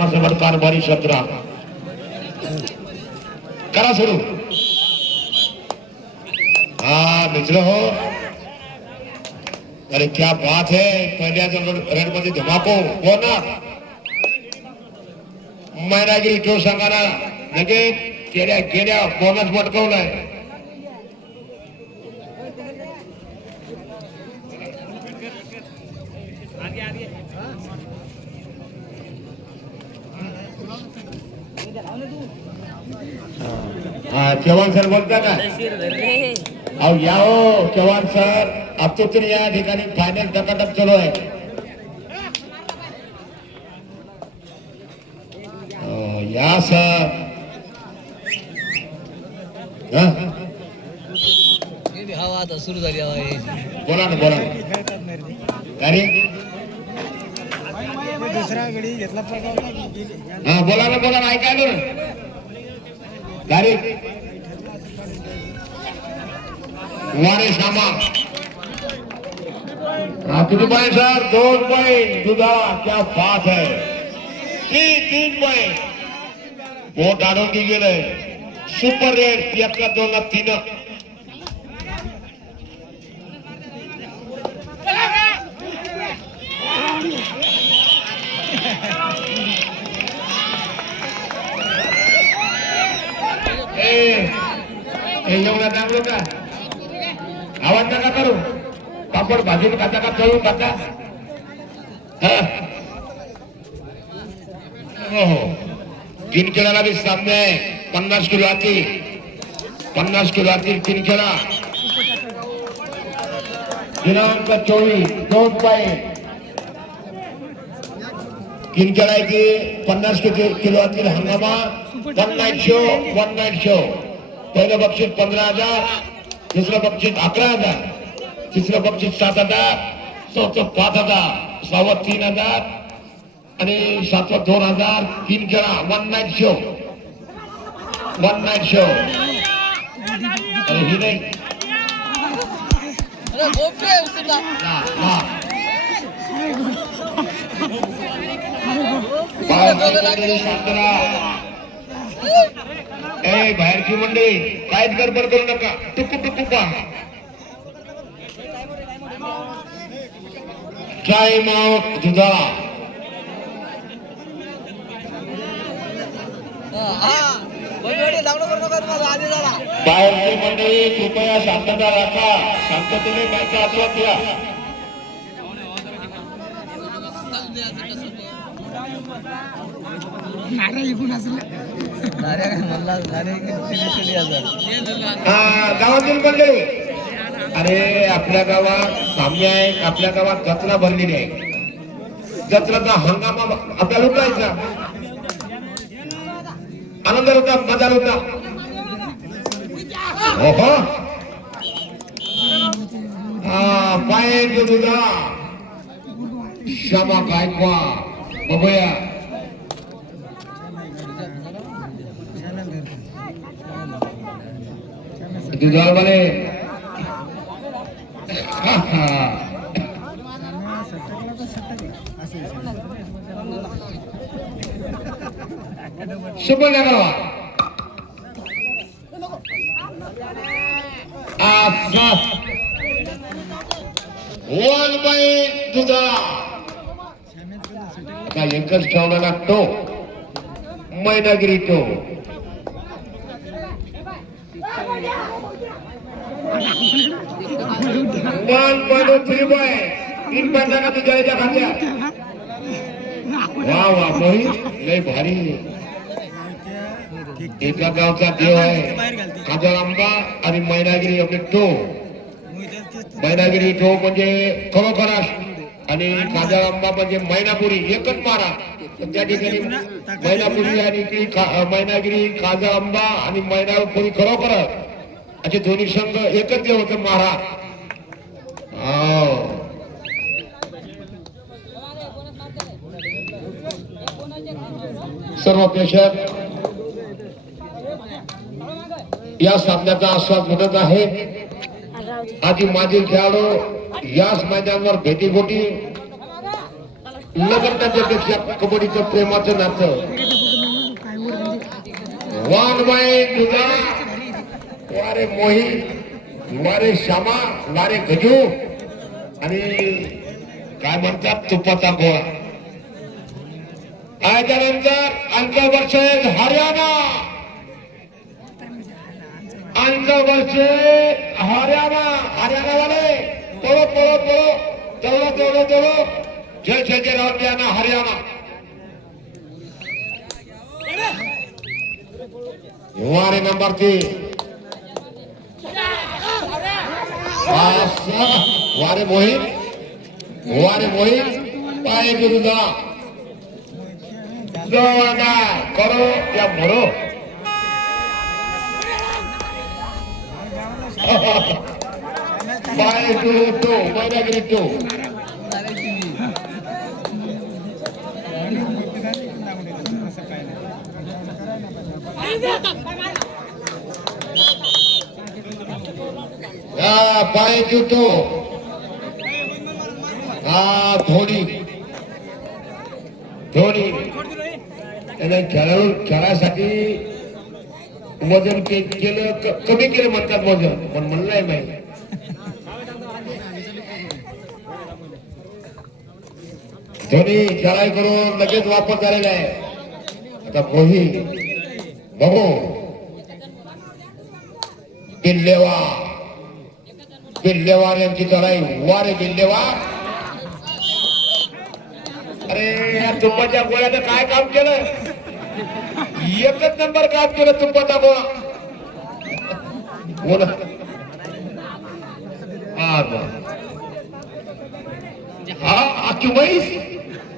धर्मासोबत कारभारी 17 करा सुरू। हाँ मित्र हो, अरे क्या बात है, पहिल्या रेड मध्ये धमाको हो ना। मैनागिरी तो संघाला म्हणजे गेल्या बोनस पटकवलाय। चव्हाण सर बोलता का? अहो या हो चव्हाण सर, आता तरी या ठिकाणी फायनल टकाटक चालू आहे। या सर हवा आता सुरू झाली बोला ना बोला अरे दुसरा गडी घेतला हा बोला ना ऐकायला डायरेक्ट वारे सामा किती पॉइंट सर? 2 पॉइंट दुधा, क्या बात है। 3 पॉइंट बोट अडवली गेलंय। सुपर रेड 1-2-3 एवढा चांगलं का? आवाज नका करू, पापड भाजून खाता का तळून खाता? हो 3 खेळाला बी सामने आहे। 50 किलो आतील 3 खेळा दिनांक 24 2 पॉइंट 3 खेळायची 50 किलो आतील हंगामा। वन नाईट शो पहिलं बक्षीस 15,000, दुसरं बक्षीस 11,000, तिसरं बक्षीस 7,000, चौथं 5,000, सहावं 3,000 आणि 7वं 2,000। 3 खेळा वन नाईट शो अरे ही नाही बाहेरची मंडळी काहीच गडबड करू नका, टुकू पा। टाइम आउट दुधा। बाहेरची मंडळी कृपया शांतता राखा, शांततेने मॅचचा आस्वाद घ्या। गावातील मंडळी, अरे आपल्या गावात सामने आहे, आपल्या गावात जत्रा भरलेली आहे। जत्राचा हंगामा आपल्या लुटायचा, आनंद होता, मजा होता। ओहो पाय दुधा क्षमा गायकवाड बघूया। दुधाळ वाले शुभ नगरवा वन बाय दुधा का एकच ठेवला लागतो मैनागिरी तो। वन पॉइंट 3 बाय 3 पॉइंट का तुझ्या खात्या। वा मोहित लय भारी, एका गावचा देव आहे काजळांबा आणि मैनागिरी आपले टो। मैनागिरी टो म्हणजे खरोखर आणि काजळांबा म्हणजे मैनापुरी एकच मारा। त्या ठिकाणी मैनापुरी आणि मैनागिरी काजळांबा आणि मैनापुरी खरोखर असे दोन्ही संघ एकच देव होते मारा। सर्व प्रेक्षक या सामन्याचा आस्वाद घेत आहेत। आधी माजी खेळाडू याच मैदानावर भेटीगोटी लगन त्याच्यापेक्षा कबड्डीचं प्रेमाचं नातं. वन बाय तुझा वारे मोही वारे श्यामा वारे गजू आणि काय म्हणतात तुपाचा गोळा. त्यानंतर आमचं वर्ष हरियाणा. आमचं वर्ष हरियाणा. हरियाणावाले पळो पळो पळो तेवढं तेवढं तेवढं जय जय जय हरियाणा हरियाणा. वारे नंबर 3 वारे मोहित पाए गुरुदा करो या मरो. पाए गुरु तो मैदागिरी तो पाय जुटो. धोनी त्याने खेळासाठी वजन केलं कमी केलं म्हणतात वजन पण म्हणलंय नाही. धोनी चढाई करून लगेच वापस झालेला आहे. आता मोही बघू बिल्लेवार यांची चढाई. वारे बिल्लेवार. अरे या तुपाच्या गोळ्यानं काय काम केलं. एकच नंबर काम केलं तुपाचा गोळा. बोला अख्खी म्हैस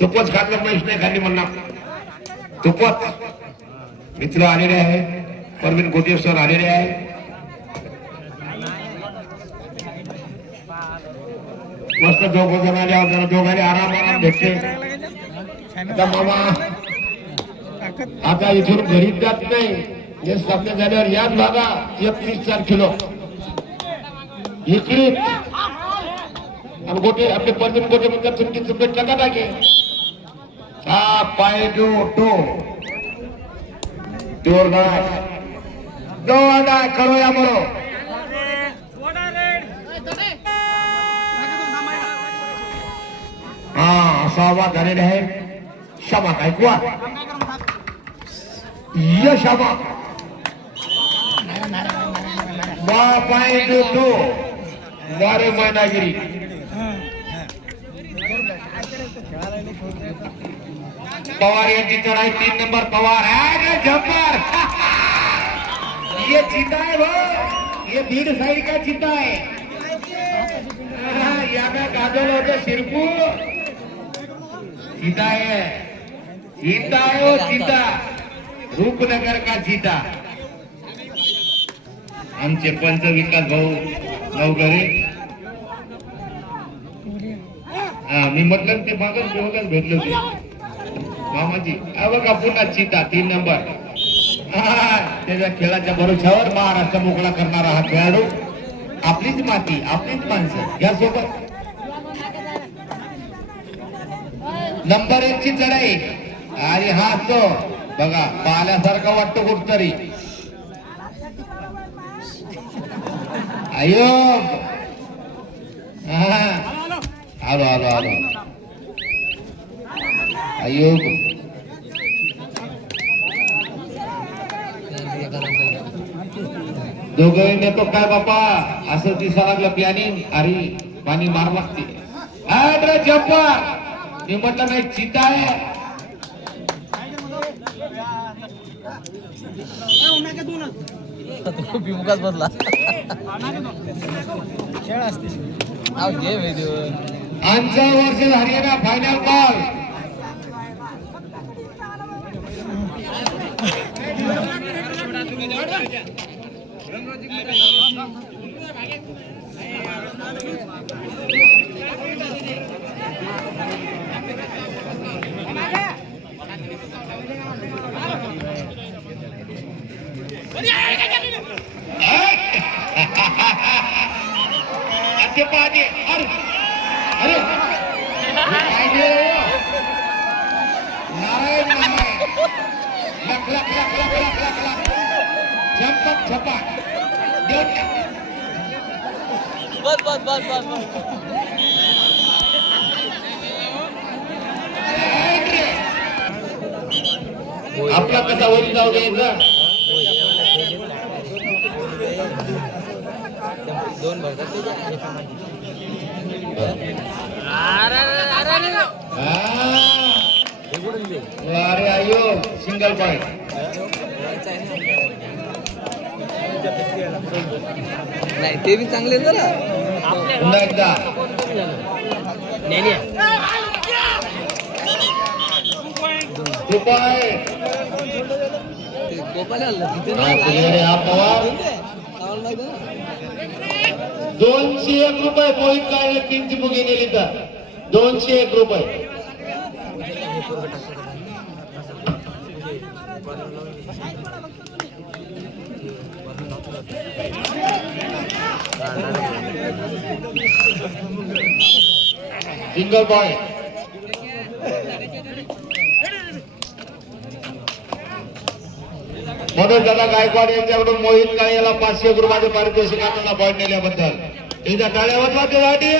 तुपच खाल्लं म्हैस नाही खाल्ली म्हणणार. तुपच मित्र आलेले आहे. परवीन गोटे सर आलेले आहे. मस्त दोघं आल्यावर दोघांनी आराम भेटते. आता मामा आता इथून घरी जात नाही. हे सामने झाल्यावर याच भागा 31 किलो इकडे आणि गोटे आपले परवीन गोटे म्हणतात तुमची चुपे टका टाके. पाय टो जोर गाय करो या मरो. असा आवाज झालेला आहे. क्षमा काय कुवा यशामा पाय टो वारे मैनागिरी. पवार यांची चढाई 3 नंबर पवार है. जब्बर ये चीता है वो. ये बीड साइड का चीता है. याना काजल होते सिरपू चीता है. चीता है वो चीता. रूपनगर का चीता. आमचे पंच विकास भाऊ नवघरे. मी म्हटलं ते मागच बेहोगाच भेटले होते मामाजी. बघा पुन्हा चिता 3 नंबर. त्याच्या खेळाच्या भरोश्यावर महाराष्ट्र मोकळा करणारा हा खेळाडू. आपलीच माती आपलीच माणसं या सोबत. नंबर 1 ची चढाई आणि हा तो बघा पाहण्यासारखा वाटतो कुठतरी. अयो आलो आलो आलो अयो. दोघं नेतो काय बापा असं दिसा लागलं प्लॅनिंग. अरे पाणी मार लागते. अरे जब्बर मी म्हटलं नाही चिता आहे. मुखात बसला खेळ असते. आमचा वर्ष हरियाणा फायनल बॉल. अरे अरे झपक झपक देऊन टाक. बस बस बस बस बस आपला कसा वरी जाऊ द्यायचा. दोन भरतात अरे आयो सिंगल पॉइंट. नाही ते बी चांगले जरा पुन्हा एकदा रुपये गोपाल आलं तिथे पवार. 201 रुपये मोहित काळे 3ची बुगी नेली तर 201 रुपये. Single point. मनोज दादा गायकवाड यांच्याकडून मोहित काळे याला 500 रुपयाचे पारितोषिक आपल्याला पॉइंट नेल्याबद्दल एकदा टाळ्या वाजवा. ते गाडी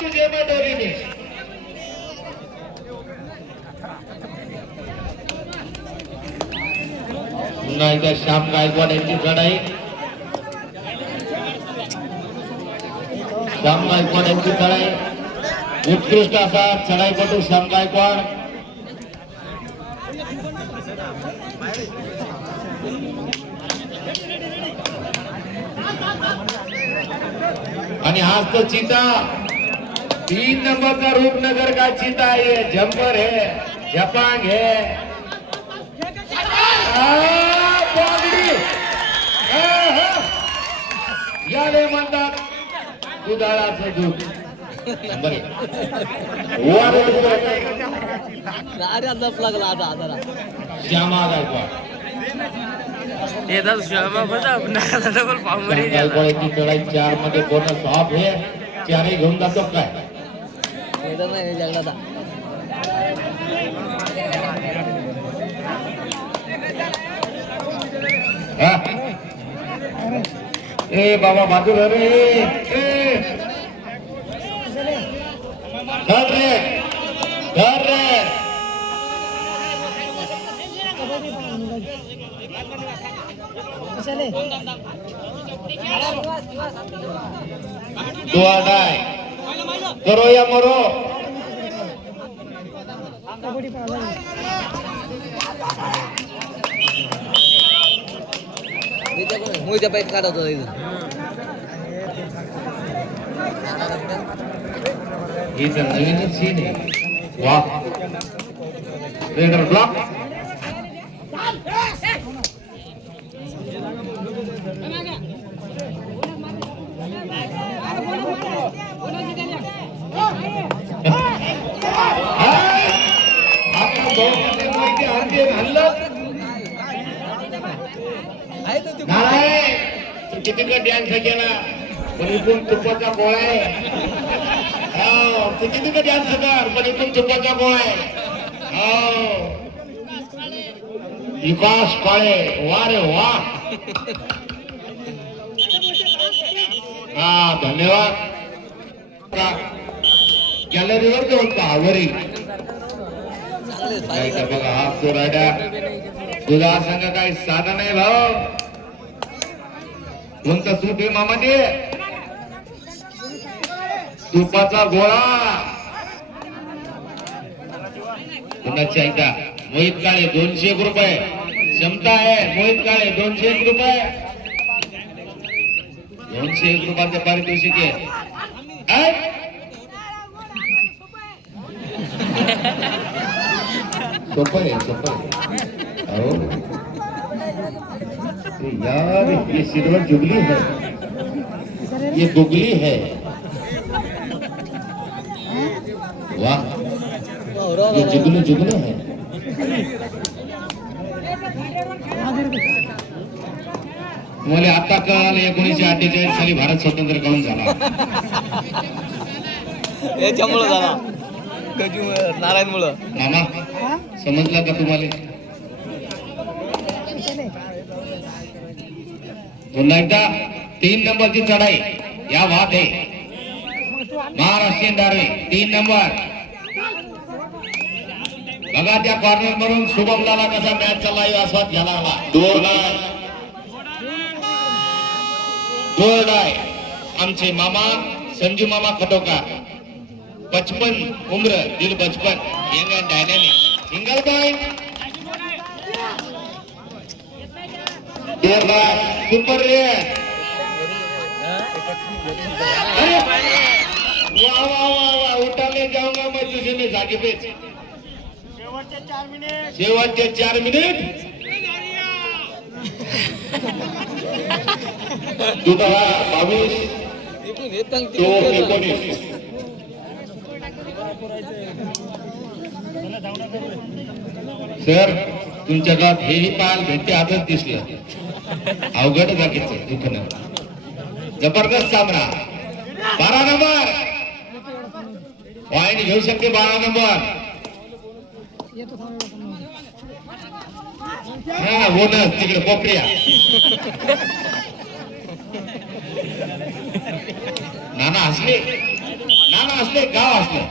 तुझे डोरीने पुन्हा एकदा श्याम गायकवाड यांची चढाई. श्याम गायकवाड यांची चढाई उत्कृष्ट असा चढाईपटू श्याम गायकवाड. आणि हाच तो चीता 3 नंबर का रूपनगर का चीता है. जंपर है जपांग है बागडी. याले म्हणतात दुधाळाचं दूध. जप लागला आता जरा श्यामा गायकवाड. गायकवाडची चढाई 4 मध्ये बोनस ऑफ आहे. 4ही घेऊन जातो काय नाही जगला ए बाबा बाजूला रे. धर रे धर रे. दुआ डाय करो या मरो. मोहित्या पाईप काढत होता ही तर नवीनच सीन आहे. वा रेडर ब्लॉक. आपण दोघांनी माहिती आणते हल्लं नाही. तू किती का डॅन्स केला पण इथून तुपाचा गोळा आहे. तू किती का डॅन्स कर पण इथून तुपाचा गोळा आहे. विकास काळे वा रे वा. हा धन्यवाद. गॅलरीवर जाऊन पाहावरी बघा. हा कोराड्या तुला सांगा काय साधा नाही भाऊ. कोणता सूप आहे मामा ते तुपाचा गोळा. पुन्हा एकदा मोहित काळे 201 रुपये क्षमता आहे. मोहित काळे 201 रुपये 201 रुपयाचं पारितोषिक आहे. सोपं आहे सोपं आहे. यार ये सिल्वर जुगली है ये गुगली है. वाह ये जुगनू जुगनू है. मला आता कळालं 1948 साली भारत स्वतंत्र करून झाला. याच्यामुळे झाला गजू नारायण मुळे मामा समजला का तुम्हाला पुन्हा एकदा 3 नंबरची चढाई या वाद आहे महाराष्ट्रीयन दारे 3 नंबर बघा त्या कॉर्नर मधून शुभमला कसा मॅच चालला आस्वाद घ्यायला आला दोन आहे आमचे मामा संजू मामा खटोकार 55 उम्र दिल 55 young and dynamic single point super rare अरे वाह वाह वाह वाह उठाने जाऊंगा मैं तुझे में जागे पे शेवटचे 4 मिनिट दुधा 22 तो 19 सर तुमच्या गावात हेही पाहायला भेटते आजच दिसलं अवघड जागेचं दुकान जबरदस्त सामना 12 नंबर पॉइंट घेऊ शकते 12 नंबर हा हो ना तिकडे पोपड्या नाना हसले गाव हसलं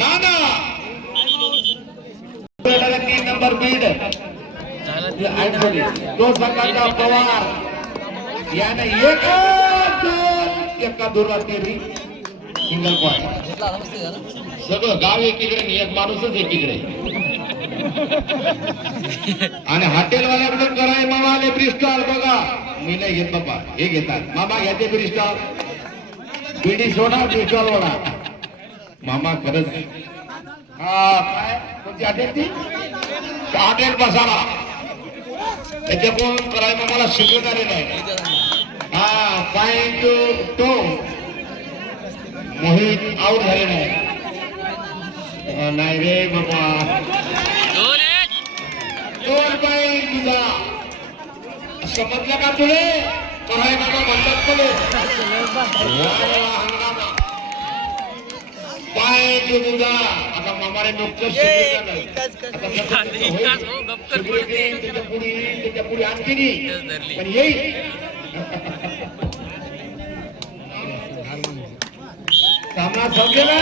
नाना 3 नंबर बीड तो संघाचा पवार याने एका दुर्वा केली सिंगल पॉइंट सगळं गाव एकीकडे आणि एक माणूसच एकीकडे आणि हॉटेलवाल्याकडे कराय मामा आले ब्रिस्टॉल बघा मी नाही घेत बाबा हे घेतात मामा घ्यायचे ब्रिस्टॉल बीडी सोडा ब्रिस्टॉल वडा मामा खरंच हा काय कोणती हॉटेल ती हॉटेल बसाला त्याच्या कोण कराय मामाला शिकवणारे नाही हा पॉइंट तो मोहित आऊट झाले नाही नाही रे बाबा 2 पॉइंट तुझा समजलं का तुले कराय मामा म्हणतात तुले पॉइंट तुझा आता मामाने नुकतंच त्याच्या पुढे आणखी पण येईल सामना संपलेला